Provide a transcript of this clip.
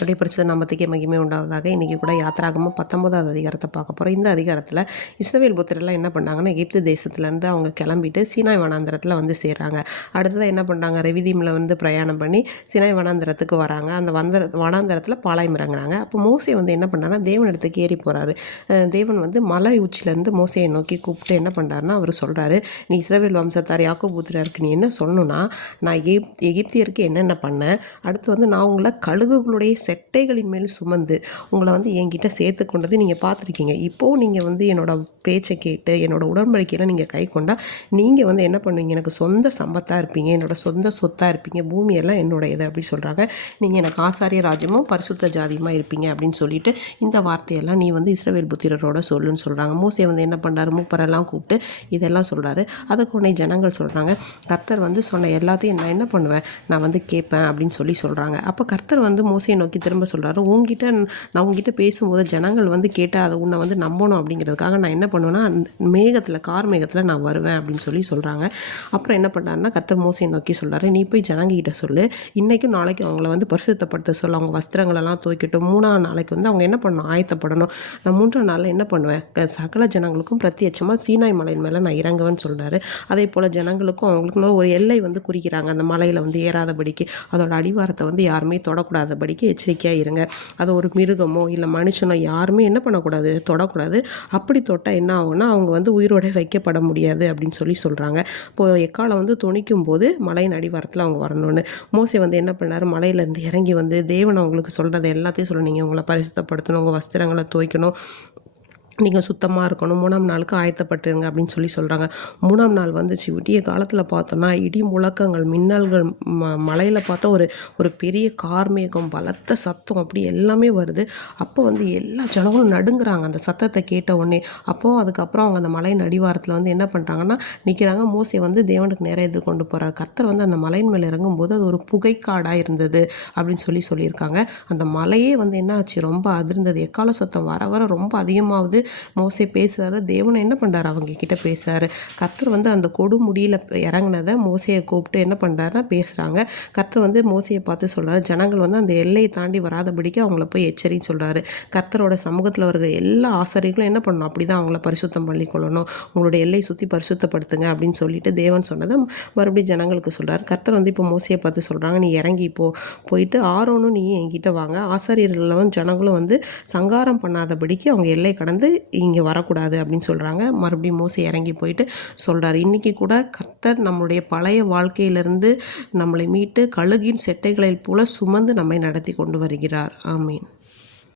கர்த்தருடைய பரிசுத்த நாமத்துக்கே மகிமை உண்டாவதாக. இன்றைக்கி கூட யாத்திராகமம் 19வது அதிகாரத்தை பார்க்க போகிறோம். இந்த அதிகாரத்தில் இஸ்ரவேல் புத்திரர்லாம் என்ன பண்ணாங்கன்னா, எகிப்து தேசத்துலேருந்து அவங்க கிளம்பிட்டு சீனாய் வனாந்திரத்தில் வந்து சேர்றாங்க. அடுத்ததாக என்ன பண்ணுறாங்க, ரெவிதீமில் வந்து பிரயாணம் பண்ணி சீனாய் வனாந்திரத்துக்கு வராங்க. அந்த வனாந்திரத்தில் பாளையம் இறங்குறாங்க. அப்போ மோசே வந்து என்ன பண்ணுறாங்கன்னா, தேவன் இடத்துக்கு ஏறி போகிறாரு. தேவன் வந்து மலை உச்சிலேருந்து மோசையை நோக்கி கூப்பிட்டு என்ன பண்ணுறாருன்னா, அவர் சொல்கிறாரு, நீ இஸ்ரவேல் வம்சத்தார் யாக்கோபு புத்திரருக்கு நீ என்ன சொல்லணும்னா, நான் எகிப்தியருக்கு என்னென்ன பண்ணேன், அடுத்து வந்து நான் உங்களை கழுகுகளுடைய செட்டைகளின் மேல் சுமந்து உங்களை வந்து என்கிட்ட சேர்த்து கொண்டது நீங்கள் பார்த்துருக்கீங்க. இப்போது நீங்கள் வந்து என்னோட பேச்சை கேட்டு என்னோட உடன்படிக்கையில் நீங்கள் கை கொண்டா நீங்கள் வந்து என்ன பண்ணுவீங்க, எனக்கு சொந்த சம்பத்தாக இருப்பீங்க, என்னோட சொந்த சொத்தாக இருப்பீங்க, பூமியெல்லாம் என்னோட இது அப்படி சொல்கிறாங்க. நீங்கள் எனக்கு ஆசாரிய ராஜ்யமும் பரிசுத்த ஜாதியுமாக இருப்பீங்க அப்படின்னு சொல்லிட்டு இந்த வார்த்தையெல்லாம் நீ வந்து இஸ்ரவேல் புத்திரரோட சொல்லுன்னு சொல்கிறாங்க. மோசே வந்து என்ன பண்ணுறாரு, மூப்பரெல்லாம் கூப்பிட்டு இதெல்லாம் சொல்கிறாரு. அதுக்கு உடனே ஜனங்கள் சொல்கிறாங்க, கர்த்தர் வந்து சொன்ன எல்லாத்தையும் நான் என்ன பண்ணுவேன், நான் வந்து கேட்பேன் அப்படின்னு சொல்கிறாங்க. அப்போ கர்த்தர் வந்து மோசையை நோக்கி திரும்ப சொல்கிறாரு, நான் உங்ககிட்ட பேசும்போது ஜனங்கள் வந்து கேட்டால் அதை உன்னை வந்து நம்பணும் அப்படிங்கிறதுக்காக நான் என்ன பண்ணுவேன்னா, கார் மேகத்தில் நான் வருவேன் அப்படின்னு சொல்கிறாங்க. அப்புறம் என்ன பண்ணுறாருன்னா, கர்த்தர் மோசையை நோக்கி சொல்கிறாரு, நீ போய் ஜனங்கிட்ட சொல்லு, இன்றைக்கும் நாளைக்கும் அவங்கள வந்து பரிசுத்தப்படுத்த சொல்ல, அவங்க வஸ்திரங்களெல்லாம் துவைக்கட்டும், 3ஆம் நாளைக்கு வந்து அவங்க என்ன பண்ணணும், ஆயத்தப்படணும். நான் 3ஆம் நாளில் என்ன பண்ணுவேன், சகல ஜனங்களுக்கும் பிரத்யட்சமாக சீனாய் மலையின் மேலே நான் இறங்குவேன்னு சொல்கிறாரு. அதே போல் ஜனங்களுக்கும் அவங்களுக்குனால ஒரு எல்லை வந்து குறிக்கிறாங்க, அந்த மலையில் வந்து ஏறாதபடிக்கு, அதோட அடிவாரத்தை வந்து யாருமே தொடக்கூடாதபடிக்கு எச்சரிக்கையாக இருங்க. அது ஒரு மிருகமோ இல்லை மனுஷனோ யாருமே என்ன பண்ணக்கூடாது, தொடக்கூடாது. அப்படி தொட்டால் என்ன ஆகும்னா அவங்க வந்து உயிரோட வைக்கப்பட முடியாது அப்படின்னு சொல்கிறாங்க. இப்போது எக்காலம் வந்து துணிக்கும் போது மலையின் அடிவாரத்தில் அவங்க வரணும்னு மோசே வந்து என்ன பண்ணார், மலையிலேருந்து இறங்கி வந்து தேவன் அவங்களுக்கு சொல்கிறது எல்லாத்தையும் சொல்லணும். நீங்கள் உங்களை பரிசுத்தப்படுத்தணும், உங்கள் வஸ்திரங்களை துவைக்கணும், நீங்கள் சுத்தமாக இருக்கணும், 3ஆம் நாளுக்கு ஆயத்தப்பட்டுருங்க அப்படின்னு சொல்கிறாங்க. 3ஆம் நாள் வந்துச்சு. விடிய காலத்தில் பார்த்தோன்னா இடி முழக்கங்கள், மின்னல்கள், மலையில் பார்த்தா ஒரு பெரிய கார்மேகம், பலத்த சத்தம், அப்படி எல்லாமே வருது. அப்போ வந்து எல்லா ஜனங்களும் நடுங்குறாங்க அந்த சத்தத்தை கேட்ட உடனே. அப்போது அதுக்கப்புறம் அவங்க அந்த மலையின் அடிவாரத்தில் வந்து என்ன பண்ணுறாங்கன்னா நிற்கிறாங்க. மோசே வந்து தேவனுக்கு நேரம் எதிர்கொண்டு போகிறார். கர்த்தர் வந்து அந்த மலையின் மேலே இறங்கும்போது அது ஒரு புகைக்காடாக இருந்தது அப்படின்னு சொல்லியிருக்காங்க. அந்த மலையே வந்து என்ன ஆச்சு, ரொம்ப அதிர்ந்தது. எக்கால சத்தம் வர வர ரொம்ப அதிகமாகுது. மோசே பேசுகிறாரு, தேவனை என்ன பண்ணுறாரு, அவங்க கிட்ட பேசுகிறாரு. கர்த்தர் வந்து அந்த கொடுமுடியில் இறங்கினதை மோசையை கூப்பிட்டு என்ன பண்ணுறாருன்னா பேசுகிறாங்க. கர்த்தர் வந்து மோசையை பார்த்து சொல்கிறாரு, ஜனங்கள் வந்து அந்த எல்லையை தாண்டி வராதபடிக்கு அவங்கள போய் எச்சரின்னு சொல்கிறாரு. கர்த்தரோட சமூகத்தில் வருகிற எல்லா ஆசாரியர்களும் என்ன பண்ணணும், அப்படி தான் அவங்கள பரிசுத்தம் பண்ணிக்கொள்ளணும், உங்களோட எல்லை சுற்றி பரிசுத்தப்படுத்துங்க அப்படின்னு சொல்லிட்டு தேவன் சொன்னதை மறுபடியும் ஜனங்களுக்கு சொல்கிறார். கர்த்தர் வந்து இப்போ மோசையை பார்த்து சொல்கிறாங்க, நீ இறங்கி போயிட்டு ஆரோனும் நீ என்கிட்ட வாங்க, ஆசாரியர்களும் ஜனங்களும் வந்து சங்காரம் பண்ணாதபடிக்கு அவங்க எல்லை கடந்து இங்கே வரக்கூடாது அப்படின்னு சொல்கிறாங்க. மறுபடியும் மோசே இறங்கி போயிட்டு சொல்கிறார், இன்றைக்கி கூட கர்த்தர் நம்மளுடைய பழைய வாழ்க்கையிலிருந்து நம்மளை மீட்டு கழுகின் செட்டைகளை போல சுமந்து நம்மை நடத்தி கொண்டு வருகிறார். ஆமீன்.